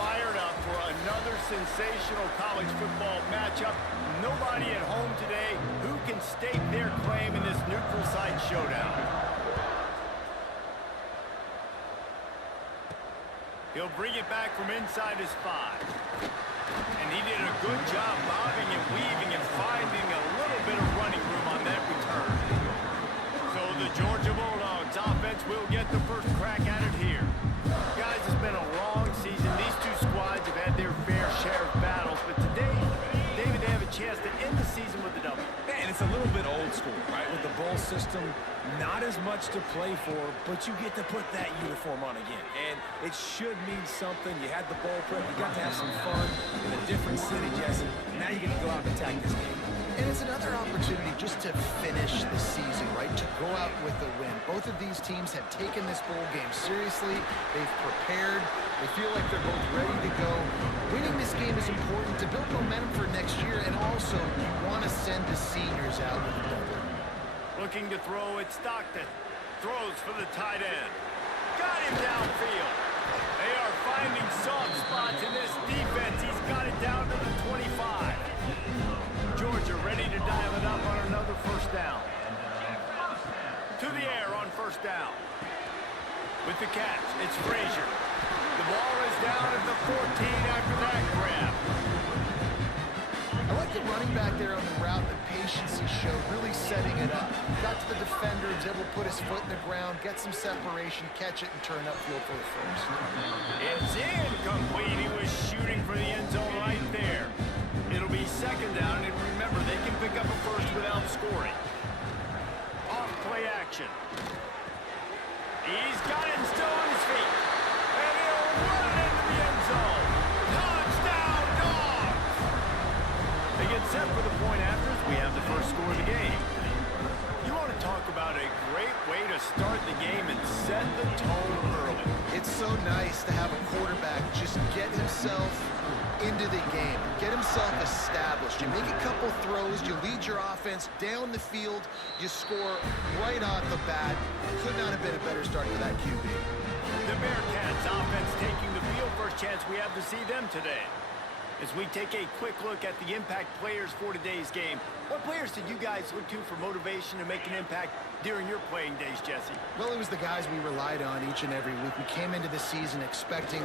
fired up for another sensational college football matchup. Nobody at home today who can stake their claim in this neutral site showdown. He'll bring it back from inside his 5. And he did a good job bobbing and weaving and finding a little bit of running room on that return. So the Georgia Bulldogs offense will get the first crack at it here. Guys, it's been a long season. These two squads have had their fair share of battles, but today, David, they have a chance to end the season with a W. And it's a little bit old school, right? With the bowl system, not as much to play for, but you get to put that uniform on again. And it should mean something. You had the bowl prep. You got to have some fun in a different city, Jesse. Now you get to go out and attack this game. And it's another opportunity just to finish the season, right? To go out with a win. Both of these teams have taken this bowl game seriously. They've prepared. They feel like they're both ready to go. Winning this game is important to build momentum for next year, and also you want to send the seniors out with a double. Looking to throw it, Stockton. Throws for the tight end. Got him downfield. They are finding soft spots in this defense. He's got it down to the 25. Georgia ready to dial it up on another first down. To the air on first down. With the catch, it's Frazier. The ball is down at the 14 after that grab. I like the running back there on the route, the patience he showed, really setting it up. Got to the defender, was able to put his foot in the ground, get some separation, catch it, and turn upfield for the first. It's incomplete. He was shooting for the end zone right there. It'll be second down, and remember, they can pick up a first without scoring. Off play action. He's got him still on his feet. And he'll run it into the end zone. Touchdown, Dogs! They get set for the point after. We have the first score of the game. You want to talk about a great way to start the game and set the tone early. It's so nice to have a quarterback just get himself into the game, get himself established. You make a couple throws, you lead your offense down the field, you score right off the bat. Could not have been a better start for that QB. The Bearcats offense taking the field. First chance we have to see them today. As we take a quick look at the impact players for today's game, what players did you guys look to for motivation to make an impact during your playing days, Jesse? Well, it was the guys we relied on each and every week. We came into the season expecting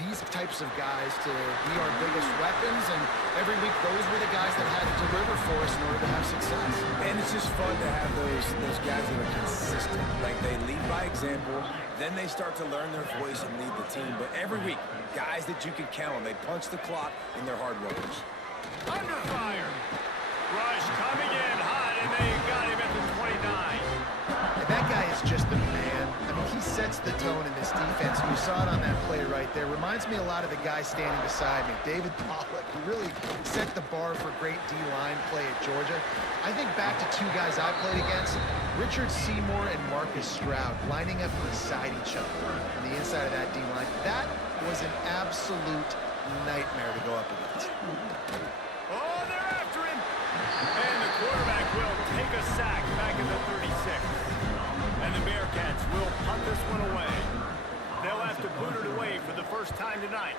these types of guys to be our biggest weapons, and every week those were the guys that had to deliver for us in order to have success. And it's just fun to have those guys that are consistent. Like, they lead by example, then they start to learn their voice and lead the team. But every week, guys that you can count on, they punch the clock and they're hard workers. Under fire. Rush coming in hot, and they got him at the 29. And that guy is just a man. I mean, he sets the tone in this defense. You saw it on that play right there. Reminds me a lot of the guy standing beside me, David Pollock, who really set the bar for great D-line play at Georgia. I think back to two guys I played against, Richard Seymour and Marcus Stroud, lining up beside each other on the inside of that D-line. That was an absolute nightmare to go up against. Oh, they're after him. And the quarterback will take a sack back in the 36. And the Bearcats will punt this one away. They'll have to boot it away for the first time tonight.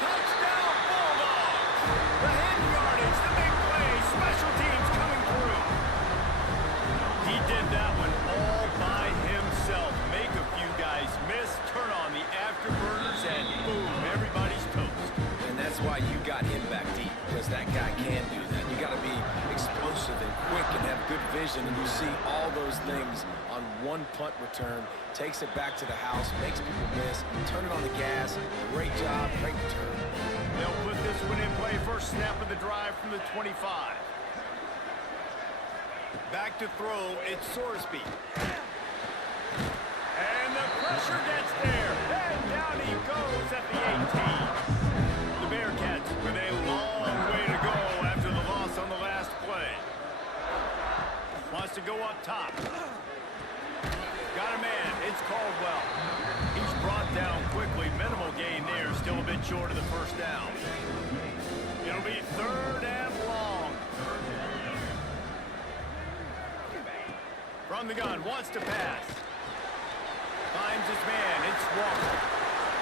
Touchdown, Bulldogs! The head yardage, the big play, special teams coming through. He did that one all by himself. Make a few guys miss, turn on the afterburners, and boom, everybody's toast. And that's why you got him back deep, because that guy can't do that. You got to be explosive and quick and have good vision, and you see all those things on one punt return. Takes it back to the house, makes people miss, turn it on the gas. Great job, great return. They'll put this one in play. First snap of the drive from the 25. Back to throw, it's Sorsby. And the pressure gets there. And down he goes at the 18. The Bearcats with a long way to go after the loss on the last play. Wants to go up top. Got a man, it's Caldwell. He's brought down quickly. Minimal gain there, still a bit feet short of the first down. It'll be 3rd and long. From the gun, wants to pass. Finds his man, it's Walker.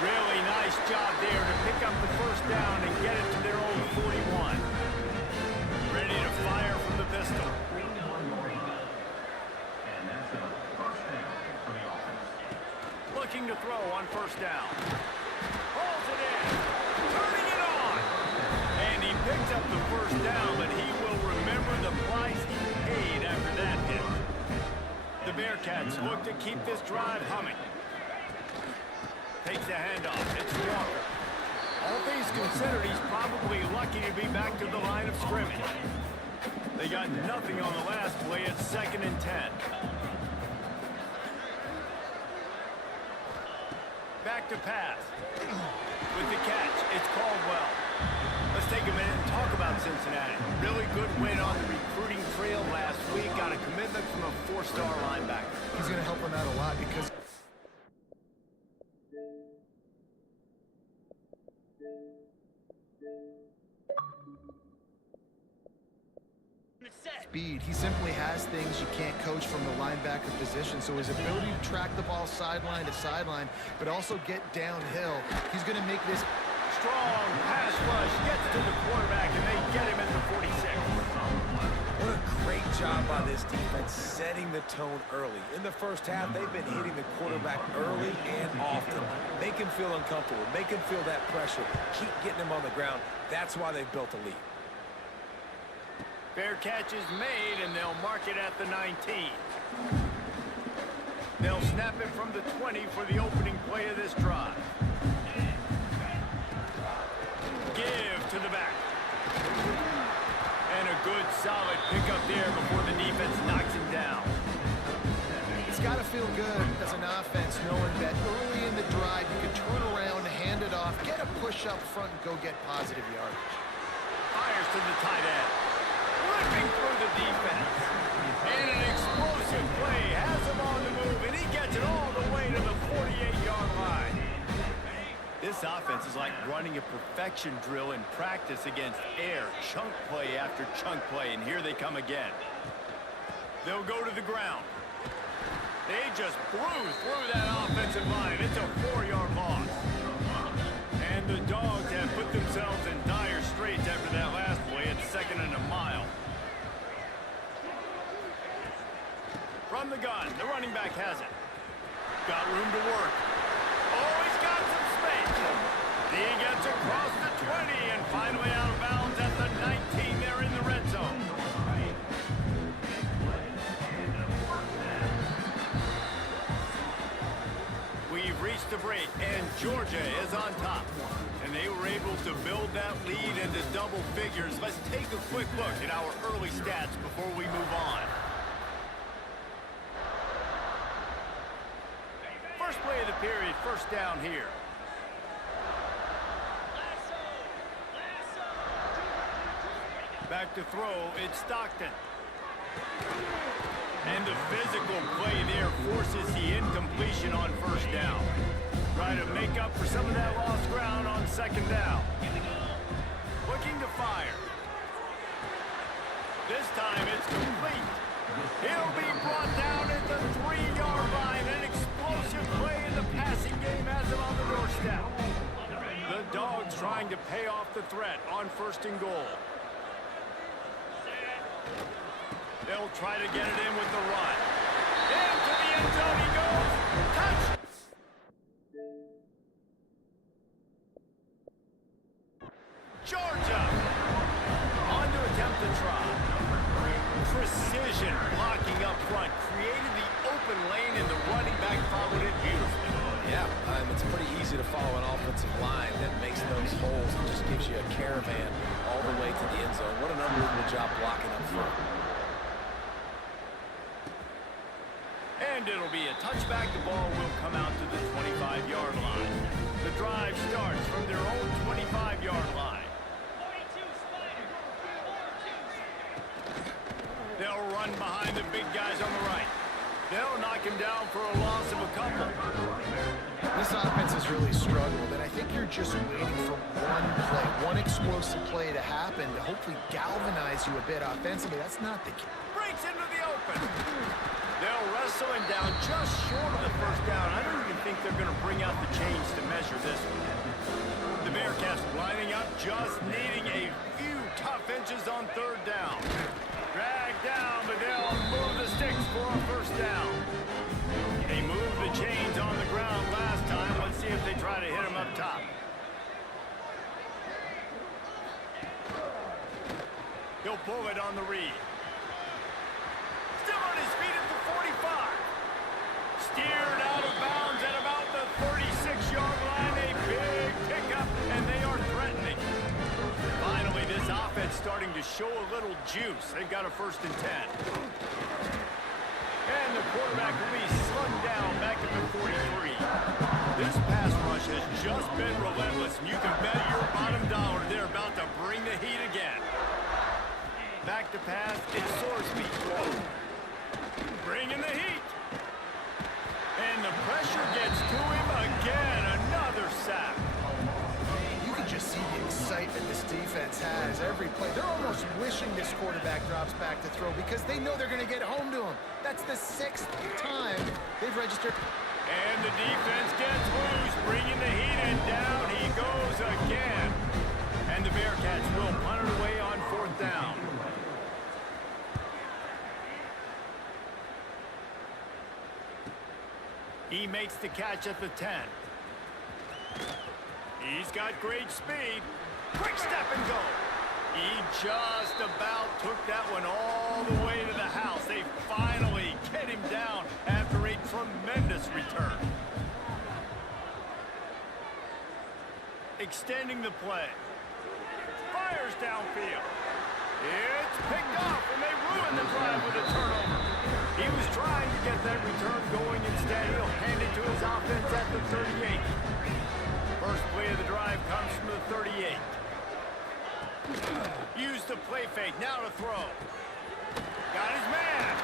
Really nice job there to pick up the first down and get it to their own 41. Ready to fire from the pistol. Looking to throw on first down. Pulls it in. Turning it on. And he picks up the first down, but he will remember the price he paid after that hit. The Bearcats look to keep this drive humming. Takes the handoff. It's Walker. All things considered, he's probably lucky to be back to the line of scrimmage. They got nothing on the last play. It's 2nd and 10. Back to pass. With the catch, it's Caldwell. Let's take a minute and talk about Cincinnati. Really good win on the recruiting trail last week. Got a commitment from a 4-star linebacker. He's going to help them out a lot because speed. He simply has things you can't coach from the linebacker position. So his ability to track the ball sideline to sideline, but also get downhill, he's going to make this strong pass rush. Gets to the quarterback, and they get him at the 46. What a great job by this defense setting the tone early. In the first half, they've been hitting the quarterback early and often. Make him feel uncomfortable. Make him feel that pressure. Keep getting him on the ground. That's why they've built a lead. Fair catch is made, and they'll mark it at the 19. They'll snap it from the 20 for the opening play of this drive. Give to the back. And a good, solid pickup there before the defense knocks him down. It's got to feel good as an offense knowing that early in the drive you can turn around, hand it off, get a push up front, and go get positive yardage. Fires to the tight end. Ripping through the defense. And an explosive play has him on the move, and he gets it all the way to the 48-yard line. This offense is like running a perfection drill in practice against air. Chunk play after chunk play, and here they come again. They'll go to the ground. They just blew through that offensive line. It's a 4-yard loss. And the Dogs have put themselves in dire straits after that last play. It's 2nd and a mile. From the gun, the running back has it. Got room to work. Oh, he's got some space. He gets across the 20 and finally out of bounds at the 19 there in the red zone. We've reached the break, and Georgia is on top. And they were able to build that lead into double figures. Let's take a quick look at our early stats before we move on. First play of the period, first down here. Back to throw, it's Stockton. And the physical play there forces the incompletion on first down. Try to make up for some of that lost ground on 2nd down. Looking to fire. This time it's complete. He'll be brought down at the 3-yard line. An explosive play in the passing game has him on the doorstep. The Dogs trying to pay off the threat on 1st and goal. They'll try to get it in with the run. Into the end zone he goes. Touch! Georgia! On to attempt the try. Precision blocking up front. Created the open lane, and the running back followed it beautifully. Yeah, it's pretty easy to follow an offensive line that makes those holes and just gives you a caravan all the way to the end zone. What an unbelievable job blocking up front. And it'll be a touchback. The ball will come out to the 25-yard line. The drive starts from their own 25-yard line. They'll run behind the big guys on the right. They'll knock him down for a loss of a couple. This offense has really struggled, and I think you're just waiting for one play, one explosive play to happen to hopefully galvanize you a bit offensively. That's not the case. Breaks into the open. They'll wrestle him down just short of the first down. I don't even think they're going to bring out the chains to measure this one. The Bearcats lining up, just needing a few tough inches on third down. Drag down, but they'll move the sticks for a first down. They moved the chains on the ground last time. Let's see if they try to hit him up top. He'll pull it on the read. Still on his feet at the 45. Steered out of bounds at about the 36-yard line. A big pickup, and they are threatening. Finally, this offense starting to show a little juice. They've got a 1st and 10. And the quarterback will be slugged down back at the 43. This pass rush has just been relentless, and you can bet your bottom dollar they're about to bring the heat again. Back to pass, it's Sorsby. Bringing the heat. And the pressure gets to him again. Another sack. You can just see the excitement this defense has every play. They're almost wishing this quarterback drops back to throw because they know they're going to get home to him. That's the 6th time they've registered. And the defense gets loose, bringing the heat, and down he goes again. And the Bearcats will punt it away on 4th down. He makes the catch at the 10. He's got great speed. Quick step and go. He just about took that one all the way to the house. They finally get him down after a tremendous return. Extending the play. Fires downfield. It's picked off, and they ruin the drive with a turnover. He was trying to get that return going. Instead, he'll hand it to his offense at the 38. First play of the drive comes from the 38. Use the play fake, now to throw. Got his man.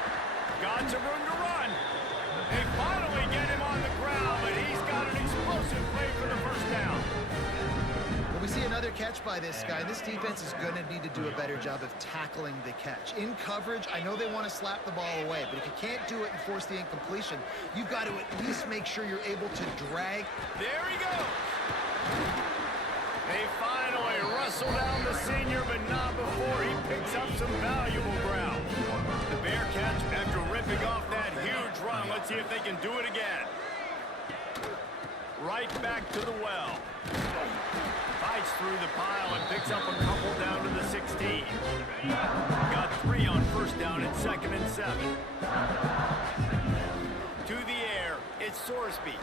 Got some room to run. They finally get him on the ground, but he's got an explosive play for the first down. Well, we see another catch by this guy. This defense is going to need to do a better job of tackling the catch. In coverage, I know they want to slap the ball away, but if you can't do it and force the incompletion, you've got to at least make sure you're able to drag. There he goes. They finally wrestle down the senior, but not before he picks up some valuable ground. The Bearcats, after ripping off that huge run, let's see if they can do it again. Right back to the well. Fights through the pile and picks up a couple down to the 16. Got 3 on 1st down and 2nd and 7. To the air, it's Sorsby.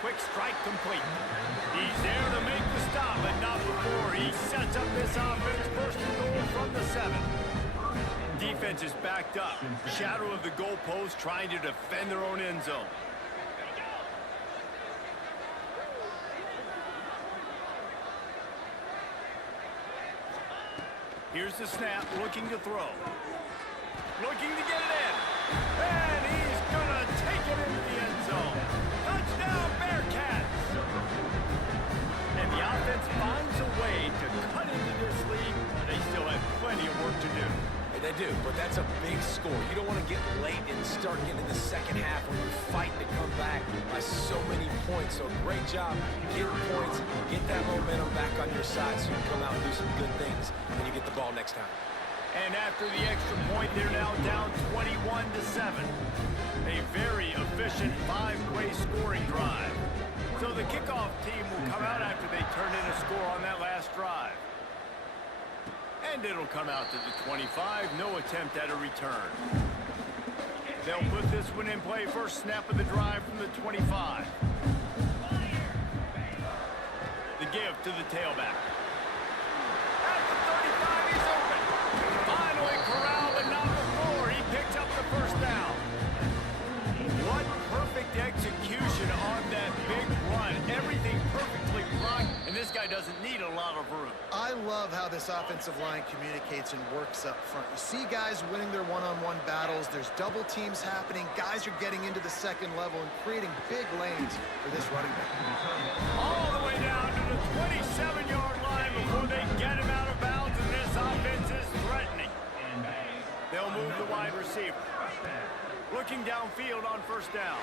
Quick strike complete. He's there to make the stop, but not before he sets up this offense. 1st and goal from the 7. Defense is backed up. Shadow of the goalpost trying to defend their own end zone. Here's the snap, looking to throw. Looking to get it in. And he's going to take it into the end zone. Touchdown, Bearcats! And the offense finds a way to cut into this lead. They still have plenty of work to do. They do, but that's a big score. You don't want to get late and start getting in the second half when you're fighting to come back by so many points. So great job getting points, get that momentum back on your side so you can come out and do some good things when you get the ball next time. And after the extra point, they're now down 21-7. A very efficient 5-play scoring drive. So the kickoff team will come out after they turn in a score on that last drive. And it'll come out to the 25, no attempt at a return. They'll put this one in play, first snap of the drive from the 25. The give to the tailback. At the 35, he's open. Finally corralled, but not before. He picks up the first down. What perfect execution on that big run. Everything perfectly blocked, and this guy guy doesn't need a lot of room. I love how this offensive line communicates and works up front. You see guys winning their one-on-one battles. There's double teams happening. Guys are getting into the second level and creating big lanes for this running back. All the way down to the 27-yard line before they get him out of bounds, and this offense is threatening. They'll move the wide receiver. Looking downfield on first down.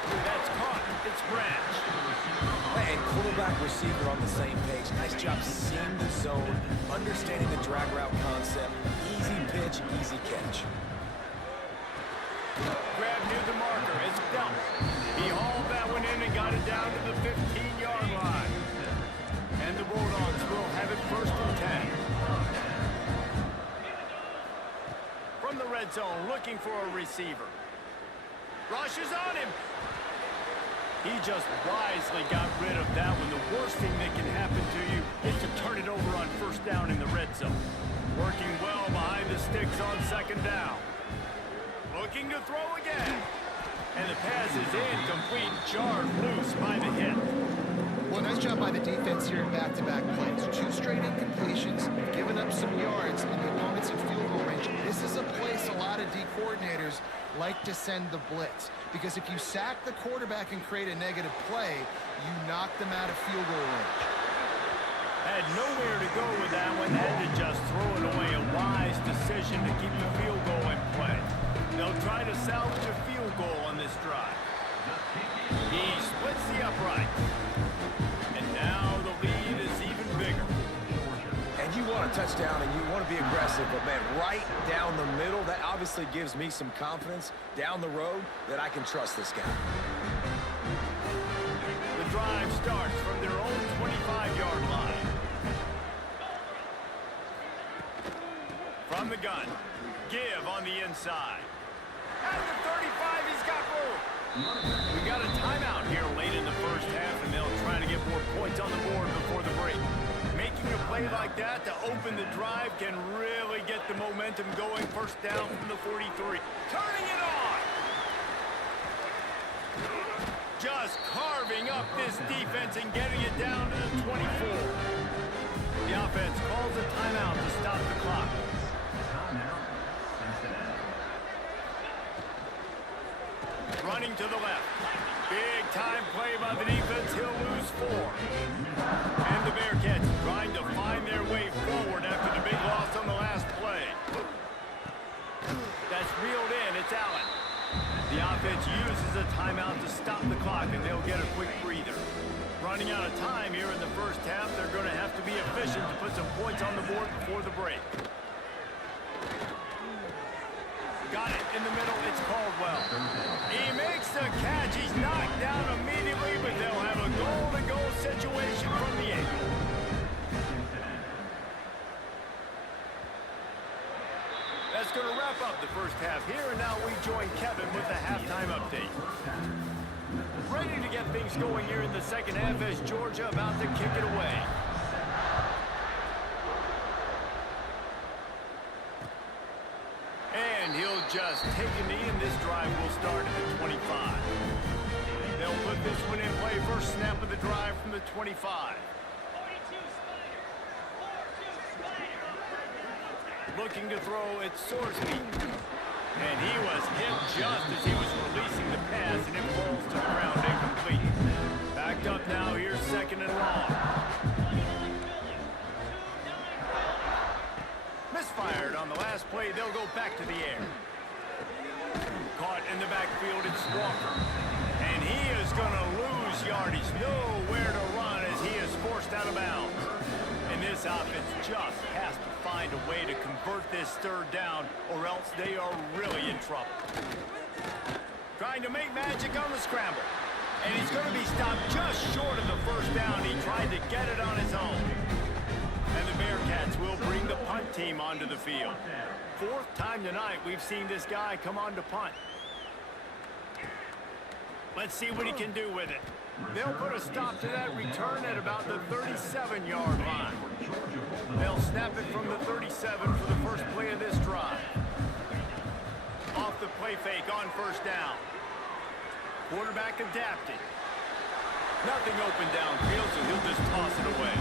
That's caught. It's Branch. And quarterback receiver on the same page. Nice job seeing the zone, understanding the drag route concept. Easy pitch, easy catch. Grab near the marker. It's dumped. He hauled that one in and got it down to the 15-yard line. And the Bulldogs will have it 1st and 10. From the red zone, looking for a receiver. Rushes on him. He just wisely got rid of that one. The worst thing that can happen to you is to turn it over on first down in the red zone. Working well behind the sticks on second down. Looking to throw again. And the pass is incomplete, jarred loose by the hit. Well, nice job by the defense here in back-to-back plays. 2 straight incompletions, giving up some yards, and the opponent's in field goal range. This is a place a lot of D coordinators like to send the blitz, because if you sack the quarterback and create a negative play, you knock them out of field goal range. Had nowhere to go with that one, had to just throw it away. A wise decision to keep the field goal in play. They'll try to salvage a field goal on this drive. He splits the upright. And now the lead is even bigger. And you want a touchdown and you want to be aggressive, but man, right down the middle, that obviously gives me some confidence down the road that I can trust this guy. The drive starts from their own 25-yard line. From the gun, give on the inside. At the 35, he's got room. We got a timeout here late in the first half, and they'll try to get more points on the board before the break. Making a play like that to open the drive can really get the momentum going. First down from the 43. Turning it on! Just carving up this defense and getting it down to the 24. The offense calls a timeout to stop the clock. Running to the left. Big time play by the defense. He'll lose 4. And the Bearcats trying to find their way forward after the big loss on the last play. That's reeled in. It's Allen. The offense uses a timeout to stop the clock, and they'll get a quick breather. Running out of time here in the first half. They're going to have to be efficient to put some points on the board before the break. Got it in the middle. It's Caldwell. He makes the catch. He's knocked down immediately, but they'll have a goal-to-goal situation from the 8. That's going to wrap up the first half here, and now we join Kevin with the halftime update. Ready to get things going here in the second half as Georgia about to kick it away. And he'll just take a knee, and this drive will start at the 25. They'll put this one in play. First snap of the drive from the 25. Looking to throw, it's Sorsby. And he was hit just as he was releasing the pass, and it falls to the ground incomplete. Backed up now, here's second and long. Misfired on the last play. They'll go back to the air. Caught in the backfield, it's Walker. And he is going to lose yardage. Nowhere to run as he is forced out of bounds. And this offense just has to find a way to convert this third down, or else they are really in trouble. Trying to make magic on the scramble. And he's going to be stopped just short of the first down. He tried to get it on his own. And the Bearcats will bring the punt team onto the field. 4th time tonight we've seen this guy come on to punt. Let's see what he can do with it. They'll put a stop to that return at about the 37-yard line. They'll snap it from the 37 for the first play of this drive. Off the play fake on first down. Quarterback adapted. Nothing open downfield, so he'll just toss it away.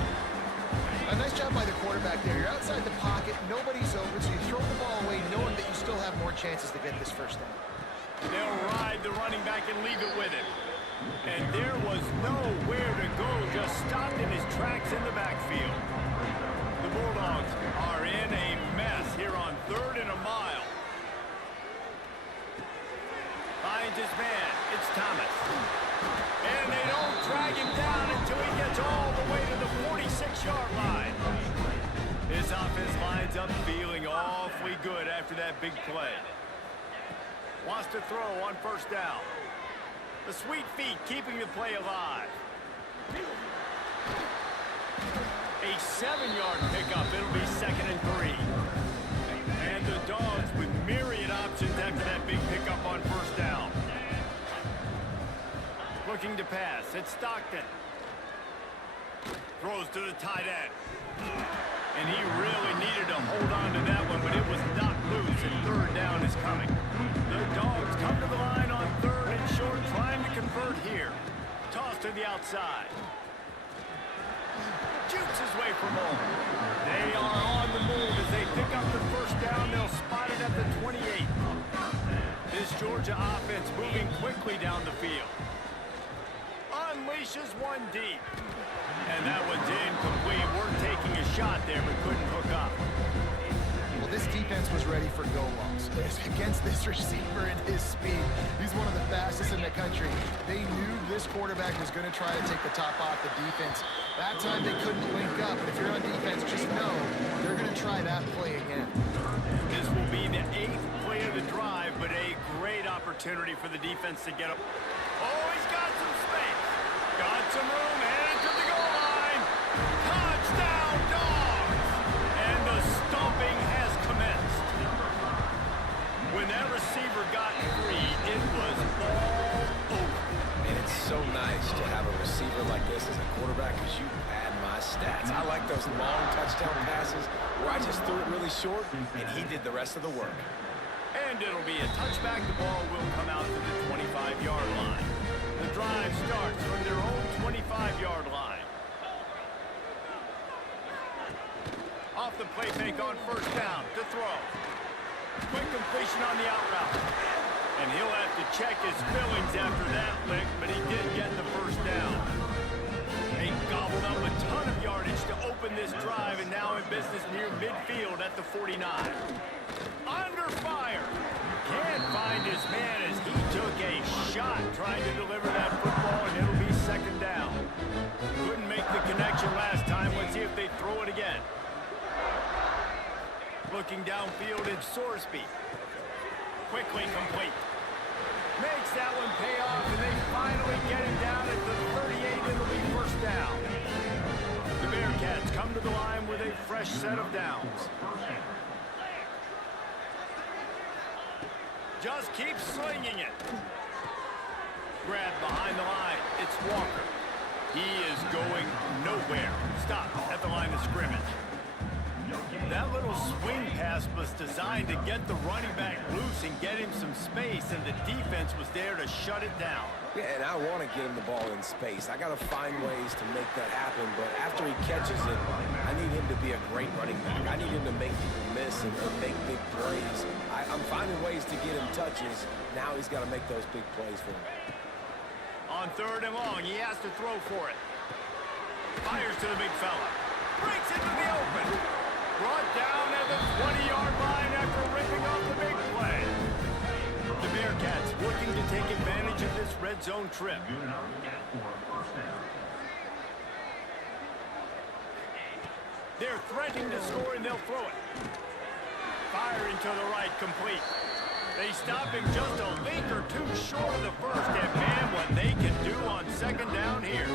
A nice job by the quarterback there. You're outside the pocket, nobody's open, so you throw the ball away knowing that you still have more chances to get this first down. They'll ride the running back and leave it with him. And there was nowhere to go, just stopped in his tracks in the backfield. The Bulldogs are in a mess here on 3rd and a mile. Finds his man. It's Thomas. And they don't drag him down until he gets all the way to the 46-yard line. This offense lines up feeling awfully good after that big play. Wants to throw on 1st down. The sweet feet keeping the play alive. A 7-yard pickup. It'll be 2nd and 3. And the Dogs with myriad options after that big pickup on 1st down. Looking to pass. It's Stockton. Throws to the tight end. And he really needed to hold on to that one, but it was not loose, and 3rd down is coming. The Dogs come to the line on 3rd and short, trying to convert here. Toss to the outside. Shoots his way from home. They are on the move as they pick up the 1st down. They'll spot it at the 28. This Georgia offense moving quickly down the field. Unleashes one deep. And that one's incomplete. We're taking a shot there, but couldn't hook up. Well, this defense was ready for go-longs. Against this receiver and his speed, he's one of the fastest in the country. They knew this quarterback was going to try to take the top off the defense. That time they couldn't link up, but if you're on defense, just know they're going to try that play again. This will be the 8th play of the drive, but a great opportunity for the defense to get up. Oh, he's got some space. Got some room, headed to the goal line. Touchdown, Dogs! And the stomping has commenced. When that receiver got free, it was all over. And it's so nice to have a receiver like this as a quarterback because you pad my stats. I like those long touchdown passes where I just threw it really short and he did the rest of the work. And it'll be a touchback. The ball will come out to the 25-yard line. The drive starts from their own 25-yard line. Off the play fake on 1st down to throw. Quick completion on the out route. And he'll have to check his fillings after that lick, but he did get the 1st down. They gobbled up a ton of yardage to open this drive, and now in business near midfield at the 49. Under fire. Can't find his man as he took a shot trying to deliver that football, and it'll be 2nd down. Couldn't make the connection last time. Let's see if they throw it again. Looking downfield, it's Sorsby. Quickly complete. Makes that one pay off, and they finally get him down at the 38. It'll be 1st down. The Bearcats come to the line with a fresh set of downs. Just keeps slinging it. Grab behind the line. It's Walker. He is going nowhere. Stop at the line of scrimmage. That little swing pass was designed to get the running back loose and get him some space, and the defense was there to shut it down. Yeah, and I want to get him the ball in space. I got to find ways to make that happen, but after he catches it, I need him to be a great running back. I need him to make people miss and make big plays. I'm finding ways to get him touches. Now he's got to make those big plays for him. On 3rd and long, he has to throw for it. Fires to the big fella. Breaks into the open. Brought down at the 20-yard line after ripping off the big play. The Bearcats working to take advantage of this red zone trip. They're threatening to score, and they'll throw it. Firing to the right, complete. They stop him just a link or two short of the 1st, and man, what they can do on 2nd down here.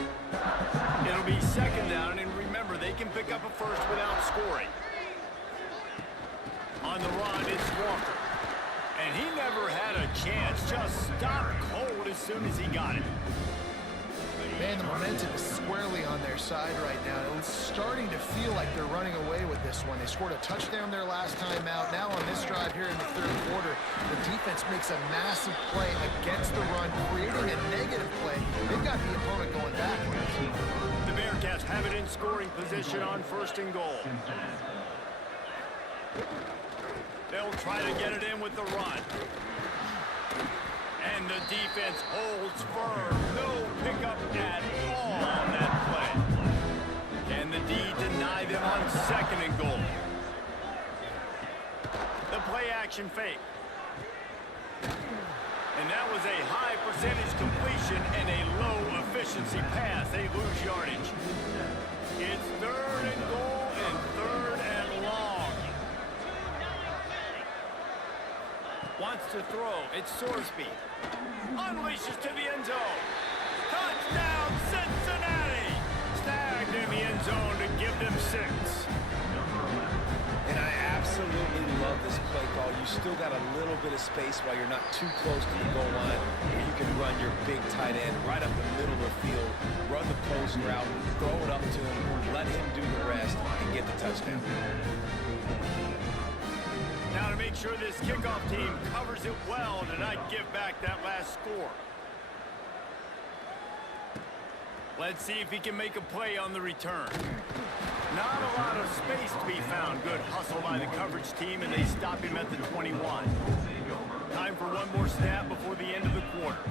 It'll be 2nd down, and remember, they can pick up a 1st without scoring. On the run, it's Walker. And he never had a chance, just stopped cold as soon as he got it. Man, the momentum is squarely on their side right now. It's starting to feel like they're running away with this one. They scored a touchdown their last time out. Now on this drive here in the 3rd quarter, the defense makes a massive play against the run, creating a negative play. They've got the opponent going back scoring position on 1st and goal. They'll try to get it in with the run. And the defense holds firm. No pickup at all on that play. Can the D deny them on 2nd and goal? The play action fake. And that was a high percentage completion and a low efficiency pass. They lose yardage. It's 3rd and goal and 3rd and long. Wants to throw. It's Sorsby. Unleashes to the end zone. Touchdown, Cincinnati! Snagged in the end zone to give them 6. And I absolutely love this play call. You still got a little bit of space while you're not too close to the goal line, where you can run your big tight end right up the middle of the field, run the post route, throw it up to him, let him do the rest, and get the touchdown. Now to make sure this kickoff team covers it well to not give back that last score. Let's see if he can make a play on the return. Not a lot of space to be found. Good hustle by the coverage team, and they stop him at the 21. Time for one more snap before the end of the quarter.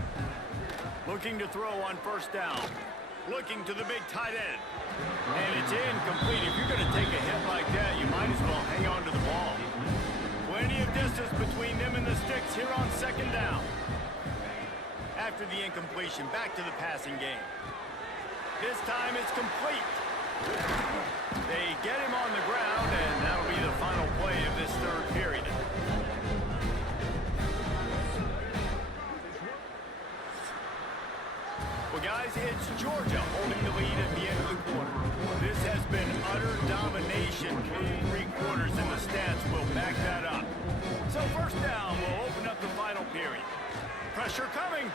Looking to throw on 1st down. Looking to the big tight end. And it's incomplete. If you're going to take a hit like that, you might as well hang on to the ball. Plenty of distance between them and the sticks here on 2nd down. After the incompletion, back to the passing game. This time it's complete. They get him on the ground, and that'll be the final play of this 3rd period. Well, guys, it's Georgia holding the lead at the end of the quarter. This has been utter domination through 3 quarters, and the stats will back that up. So 1st down will open up the final period. Pressure coming.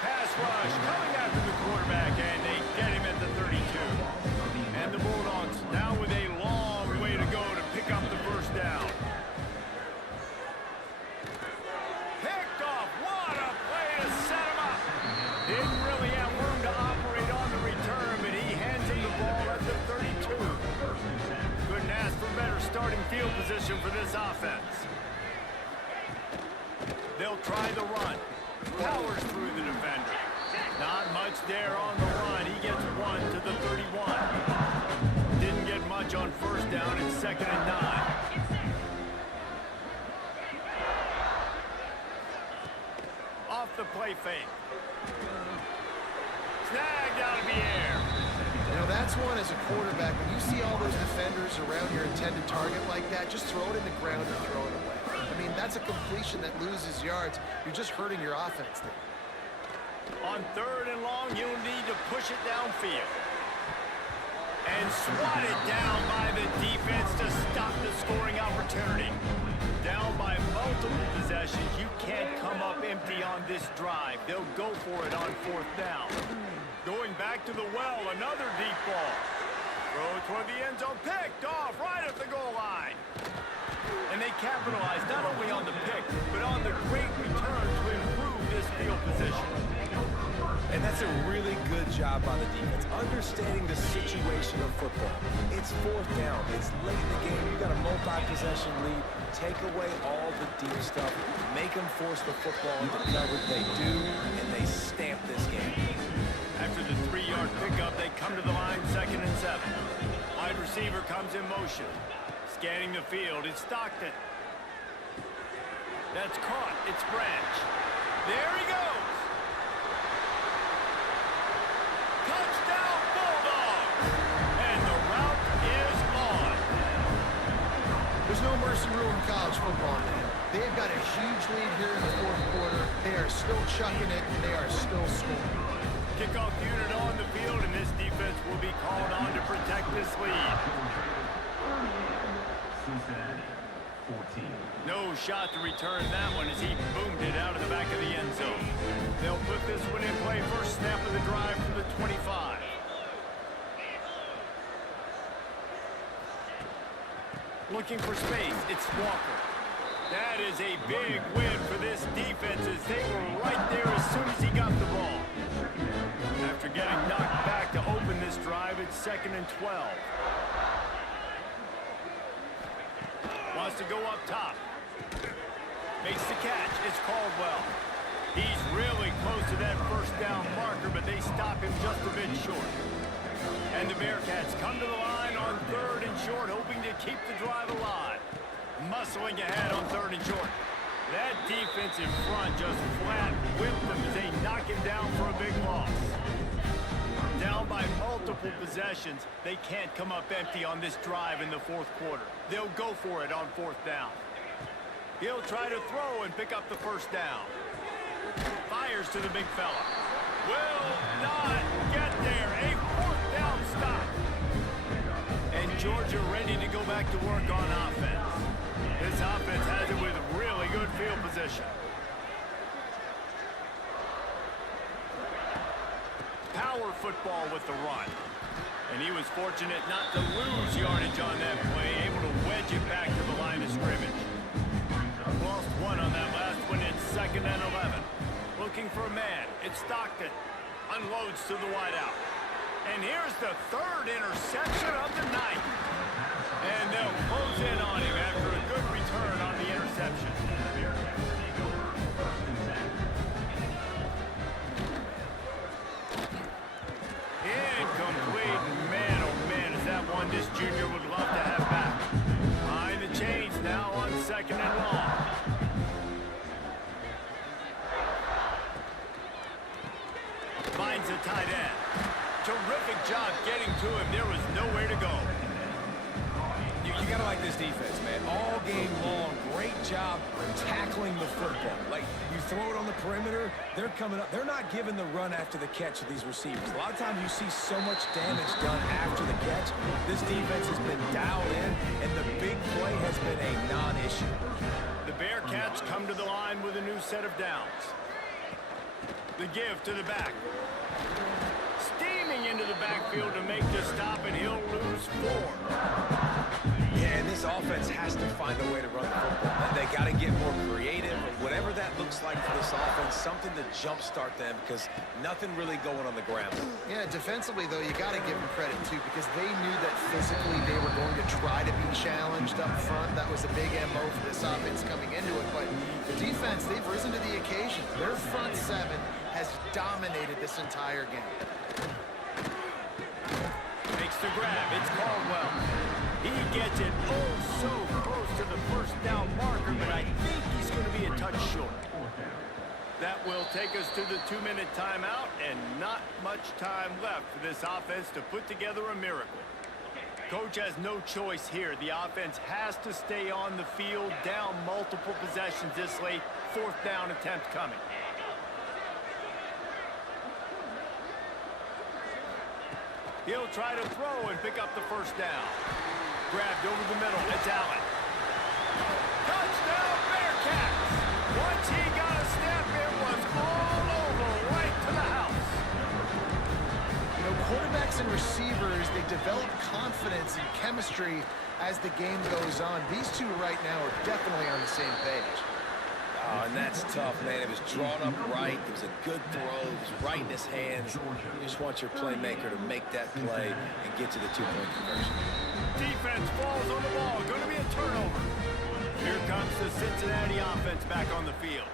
Pass rush coming after the quarterback, and they get him at the 32. And the Bulldogs now with a long way to go to pick up the 1st down. Picked off. What a play to set him up. Didn't really have room to operate on the return, but he hands him the ball at the 32. Couldn't ask for better starting field position for this offense. They'll try the run. Powers through the defender. Not much there on the run. He gets 1 to the 31. Didn't get much on 1st down and 2nd and 9. Off the play fake. Snagged out of the air. You know, that's one as a quarterback. When you see all those defenders around your intended target like that, just throw it in the ground or throw it away. I mean, that's a completion that loses yards. You're just hurting your offense there. On 3rd and long, you'll need to push it downfield. And swatted down by the defense to stop the scoring opportunity. Down by multiple possessions, you can't come up empty on this drive. They'll go for it on 4th down. Going back to the well, another deep ball. Throw toward the end zone, picked off right at the goal line. And they capitalize not only on the pick, but on the great return to improve this field position. And that's a really good job by the defense, understanding the situation of football. It's 4th down. It's late in the game. You got a multi-possession lead. Take away all the deep stuff. Make them force the football into coverage. They do, and they stamp this game. After the 3-yard pickup, they come to the line 2nd and 7. Wide receiver comes in motion. Scanning the field, it's Stockton. That's caught, it's Branch. There he goes! Touchdown Bulldogs! And the route is on. There's no mercy rule in college football, man. They've got a huge lead here in the 4th quarter. They are still chucking it, and they are still scoring. Kickoff unit on the field, and this defense will be called on to protect this lead. Cincinnati, 14. No shot to return that one as he boomed it out of the back of the end zone. They'll put this one in play. First snap of the drive from the 25. Looking for space, it's Walker. That is a big win for this defense as they were right there as soon as he got the ball. After getting knocked back to open this drive, it's 2nd and 12. Wants to go up top. Makes the catch. It's Caldwell. He's really close to that first down marker, but they stop him just a bit short. And the Bearcats come to the line on 3rd and short, hoping to keep the drive alive. Muscling ahead on 3rd and short. That defensive front just flat whipped them as they knock him down for a big loss. Down by multiple possessions, they can't come up empty on this drive in the 4th quarter. They'll go for it on 4th down. He'll try to throw and pick up the first down. Fires to the big fella. Will not get there. A 4th down stop. And Georgia ready to go back to work on offense. This offense has it with really good field position. Power football with the run. And he was fortunate not to lose yardage on that play, able to wedge it back to the line of scrimmage. Lost 1 on that last one. It's 2nd and 11. Looking for a man. It's Stockton. Unloads to the wideout. And here's the 3rd interception of the night. And they'll close in on him after a good return on the interception. Incomplete. Man, oh man, is that one this junior would love to have back. Behind the chains now on 2nd and long. Finds a tight end. Terrific job getting to him. There was nowhere to go. You gotta like this defense, man. All game long, great job tackling the football. Like, you throw it on the perimeter, they're coming up. They're not giving the run after the catch of these receivers. A lot of times you see so much damage done after the catch. This defense has been dialed in, and the big play has been a non-issue. The Bearcats come to the line with a new set of downs. The give to the back. Steaming into the backfield to make the stop, and he'll lose 4. Yeah, and this offense has to find a way to run the football. They got to get more creative, or whatever that looks like for this offense, something to jumpstart them, because nothing really going on the ground. Yeah, defensively, though, you got to give them credit, too, because they knew that physically they were going to try to be challenged up front. That was a big MO for this offense coming into it. But the defense, they've risen to the occasion. Their front 7 has dominated this entire game. Makes the grab. It's Caldwell. He gets it oh so close to the first down marker, but I think he's going to be a touch short. That will take us to the 2-minute timeout, and not much time left for this offense to put together a miracle. Coach has no choice here. The offense has to stay on the field, down multiple possessions this late. 4th down attempt coming. He'll try to throw and pick up the first down. Grabbed over the middle. It's Allen. Touchdown, Bearcats! Once he got a step, it was all over, right to the house. You know, quarterbacks and receivers, they develop confidence and chemistry as the game goes on. These two right now are definitely on the same page. Oh, and that's tough, man. It was drawn up right. It was a good throw. It was right in his hands. You just want your playmaker to make that play and get to the 2-point conversion. Defense falls on the ball. Going to be a turnover. Here comes the Cincinnati offense back on the field.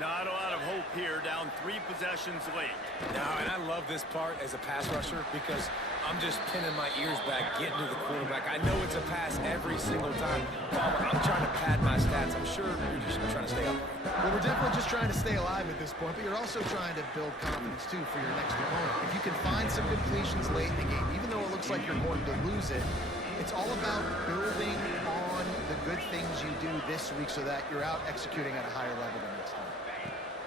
Not a lot of hope here, down 3 possessions late. No, and I love this part as a pass rusher because I'm just pinning my ears back, getting to the quarterback. I know it's a pass every single time. I'm trying to pad my stats. I'm sure you're just trying to stay up. Well, we're definitely just trying to stay alive at this point, but you're also trying to build confidence, too, for your next opponent. If you can find some completions late in the game, even though it looks like you're going to lose it, it's all about building on the good things you do this week so that you're out executing at a higher level than next time.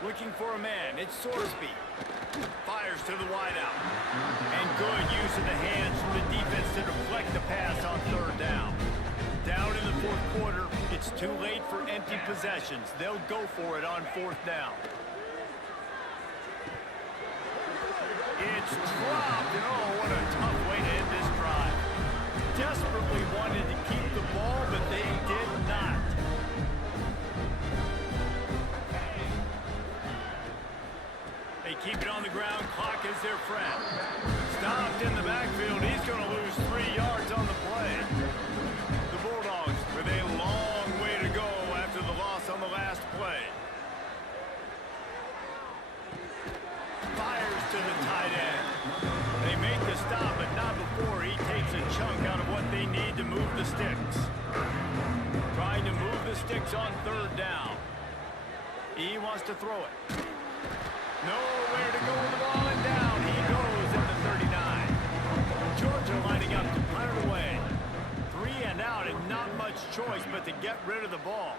Looking for a man. It's Sorsby. Fires to the wideout. And good use of the hands from the defense to deflect the pass on 3rd down. Down in the 4th quarter, it's too late for empty possessions. They'll go for it on 4th down. It's dropped, and oh, what a tough way to end this drive. Desperately wanted to keep the ball, but they did not. They keep it on the ground. Clock is their friend. Stopped in the backfield. He's going to lose 3 yards on the play. The Bulldogs with a long way to go after the loss on the last play. Fires to the tight end. They make the stop, but not before he takes a chunk out of what they need to move the sticks. Trying to move the sticks on 3rd down. He wants to throw it. Nowhere to go with the ball, and down he goes at the 39. Georgia lining up to punt it away. 3 and out, and not much choice but to get rid of the ball.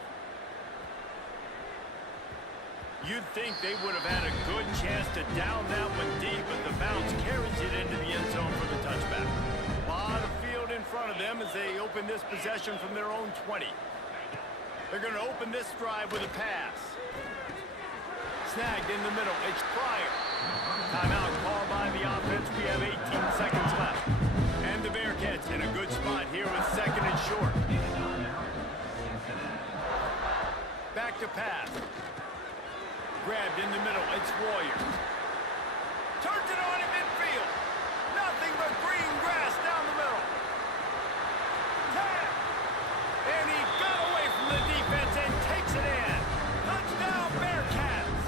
You'd think they would have had a good chance to down that one deep, but the bounce carries it into the end zone for the touchback. A lot of field in front of them as they open this possession from their own 20. They're going to open this drive with a pass. Snagged in the middle. It's Pryor. Timeout called by the offense. We have 18 seconds left. And the Bearcats in a good spot here with 2nd and short. Back to pass. Grabbed in the middle. It's Warrior. Turns it on in midfield. Nothing but green grass down the middle. Tap. And he got away from the defense and takes it in. Touchdown, Bearcats.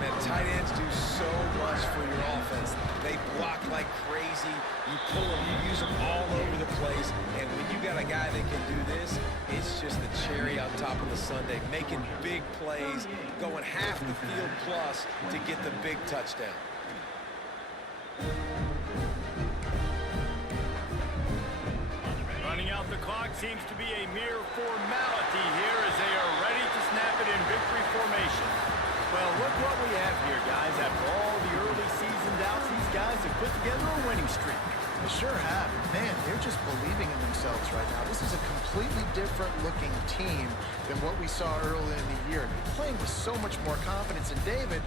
Man, tight ends do so much for your offense. They block like crazy. You pull them, you use them all over the place. And when you got a guy that can do this, it's just the cherry on top of the sundae, making big plays, going half the field plus to get the big touchdown. Running out the clock seems to be a mere formality here as they are ready to snap it in victory formation. Well, look what we have here, guys. After all the early season doubts, these guys have put together a winning streak. They sure have. Man, they're just believing in themselves right now. This is a completely different looking team than what we saw early in the year. They're playing with so much more confidence. And David,